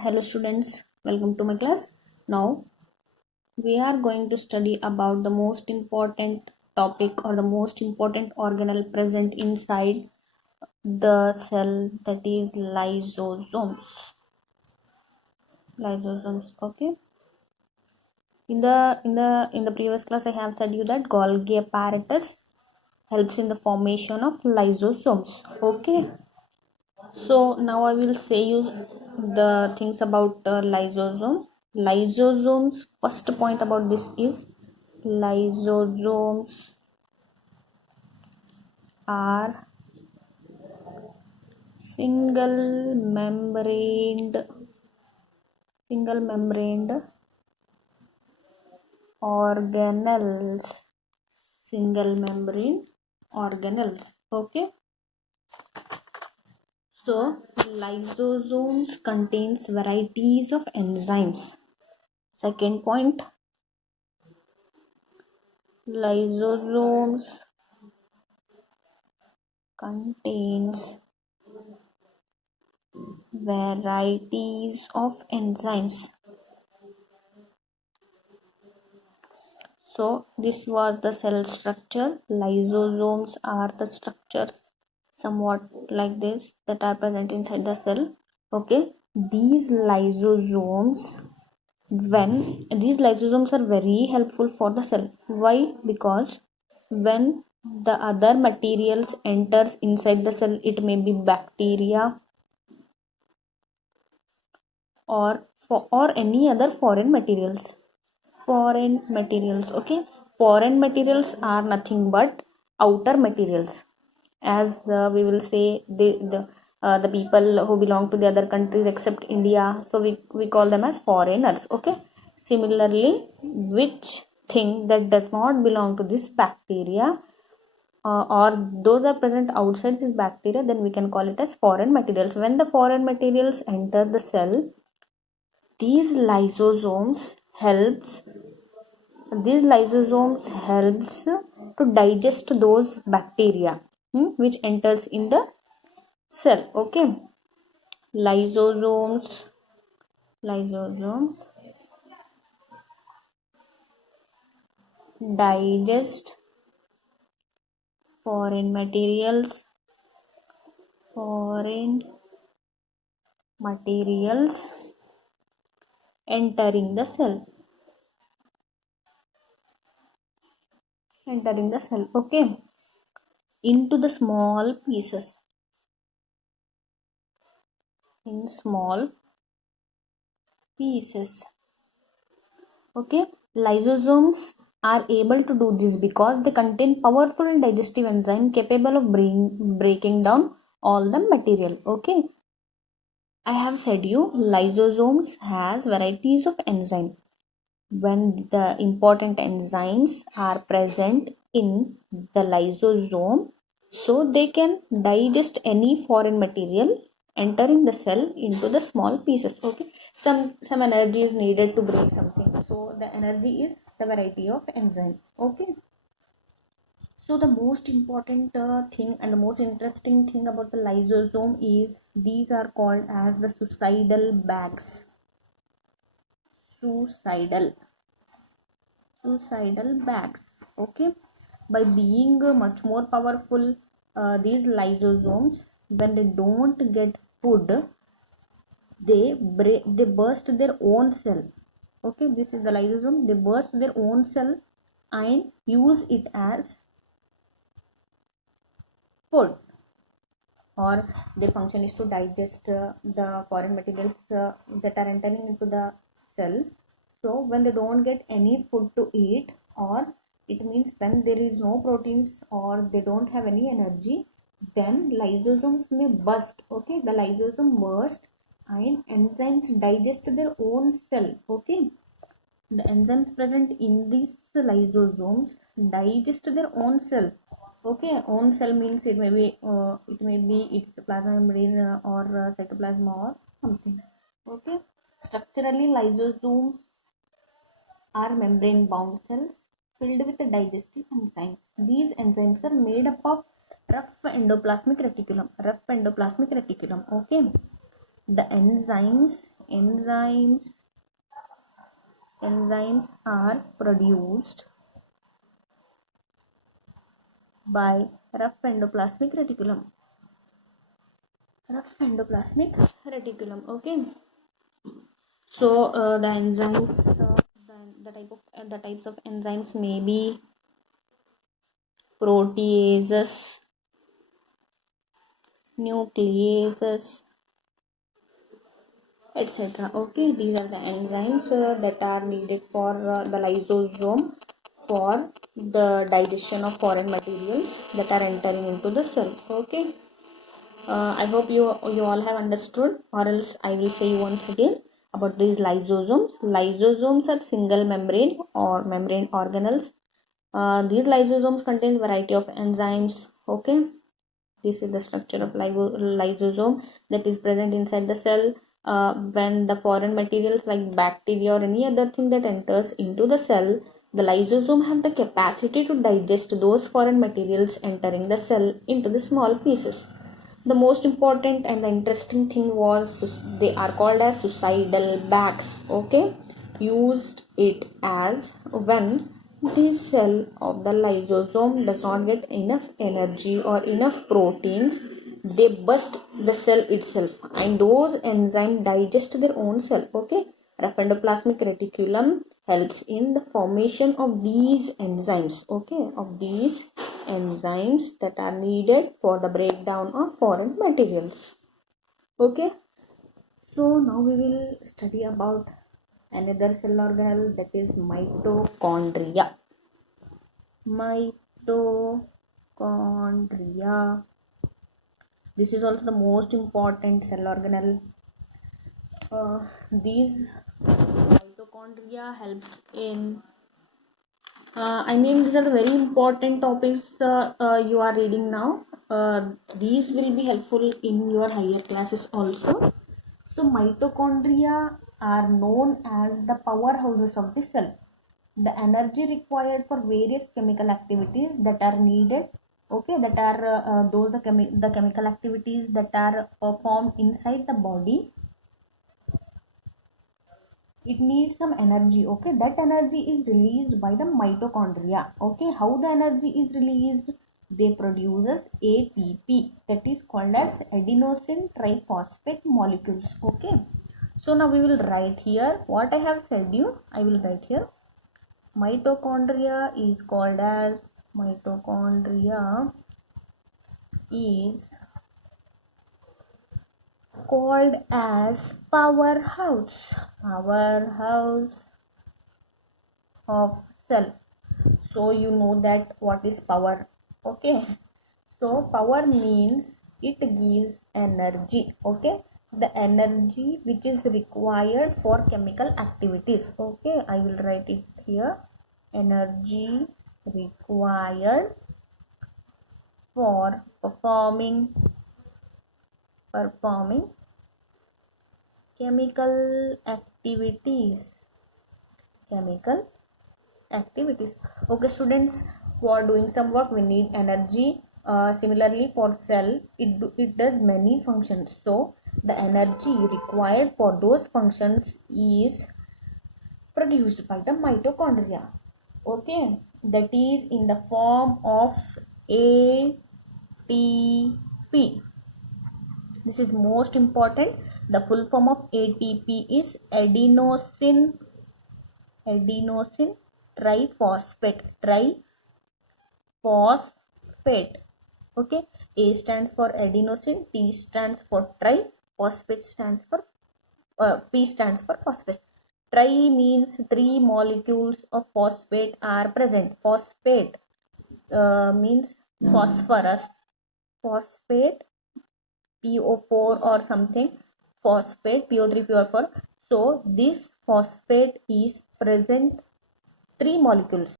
Hello students, welcome to my class. Now we are going to study about the most important topic or the most important organelle present inside the cell, that is lysosomes. Lysosomes, okay. In the previous class I have said you that Golgi apparatus helps in the formation of lysosomes. Okay. So now I will say you the things about lysosome. Lysosomes. First point about this is lysosomes are single membraned organelles. Single membrane organelles. Okay. So lysosomes contains varieties of enzymes. Second point, lysosomes contains varieties of enzymes. So this was the cell structure. Lysosomes are the structures somewhat like this that are present inside the cell. Okay, these lysosomes are very helpful for the cell. Why? Because when the other materials enters inside the cell, it may be bacteria or any other foreign materials. Okay. Foreign materials are nothing but outer materials, as we will say the people who belong to the other countries except India, so we call them as foreigners. Okay. Similarly, which thing that does not belong to this bacteria, or those are present outside this bacteria, then we can call it as foreign materials. When the foreign materials enter the cell, these lysosomes helps to digest those bacteria which enters in the cell. Okay. Lysosomes digest foreign materials entering the cell. Okay, into the small pieces. In small pieces. Okay, lysosomes are able to do this because they contain powerful digestive enzyme capable of breaking down all the material. Okay, I have said you lysosomes has varieties of enzyme. When the important enzymes are present in the lysosome, so they can digest any foreign material entering the cell into the small pieces. Okay, some energy is needed to break something, so the energy is the variety of enzyme. Okay. So the most important thing and the most interesting thing about the lysosome is these are called as the suicidal bags. Suicidal bags. Okay. By being much more powerful, these lysosomes, when they don't get food, they burst their own cell. Okay, this is the lysosome. They burst their own cell and use it as food, or their function is to digest the foreign materials that are entering into the cell. So when they don't get any food to eat, or it means when there is no proteins or they don't have any energy, then lysosomes may burst. Okay, the lysosome burst and enzymes digest their own cell. Okay, the enzymes present in these lysosomes digest their own cell. Okay, own cell means it may be it's plasma membrane or cytoplasm or something. Okay, structurally lysosomes are membrane bound cells filled with digestive enzymes. These enzymes are made up of rough endoplasmic reticulum. Okay, the enzymes enzymes are produced by rough endoplasmic reticulum. Okay. So the enzymes, the types of enzymes may be proteases, nucleases, etc. Okay, these are the enzymes that are needed for the lysosome for the digestion of foreign materials that are entering into the cell. Okay. I hope you all have understood, or else I will say once again about these lysosomes. Lysosomes are single membrane or membrane organelles. These lysosomes contain variety of enzymes. Okay, this is the structure of lysosome that is present inside the cell. When the foreign materials like bacteria or any other thing that enters into the cell, the lysosome have the capacity to digest those foreign materials entering the cell into the small pieces. The most important and the interesting thing was they are called as suicidal bags. Okay, used it as when the cell of the lysosome does not get enough energy or enough proteins, they burst the cell itself and those enzymes digest their own cell. Okay, rough endoplasmic reticulum helps in the formation of these enzymes. Okay, of these enzymes that are needed for the breakdown of foreign materials. Okay, so now we will study about another cell organelle, that is mitochondria. Mitochondria, this is also the most important cell organelle. These mitochondria helps in I mean, these are the very important topics you are reading now. These will be helpful in your higher classes also. So mitochondria are known as the powerhouses of the cell. The energy required for various chemical activities that are needed, okay, that are the chemical activities that are performed inside the body, it needs some energy. Okay, that energy is released by the mitochondria. Okay, how the energy is released? They produces ATP, that is called as adenosine triphosphate molecules. Okay, so now we will write here what I have said you. I will write here mitochondria is called as powerhouse of cell. So you know that what is power. Okay, so power means it gives energy. Okay, the energy which is required for chemical activities. Okay, I will write it here, energy required for performing chemical activities. Okay students, for doing some work we need energy. Similarly for cell, it does many functions, so the energy required for those functions is produced by the mitochondria. Okay, that is in the form of ATP. This is most important. The full form of ATP is adenosine triphosphate. Okay, A stands for adenosine, T stands for tri, phosphate stands for P stands for phosphate. Tri means 3 molecules of phosphate are present. Phosphate means phosphorus, phosphate, PO4 or something, phosphate, PO3, PO4. So this phosphate is present 3 molecules.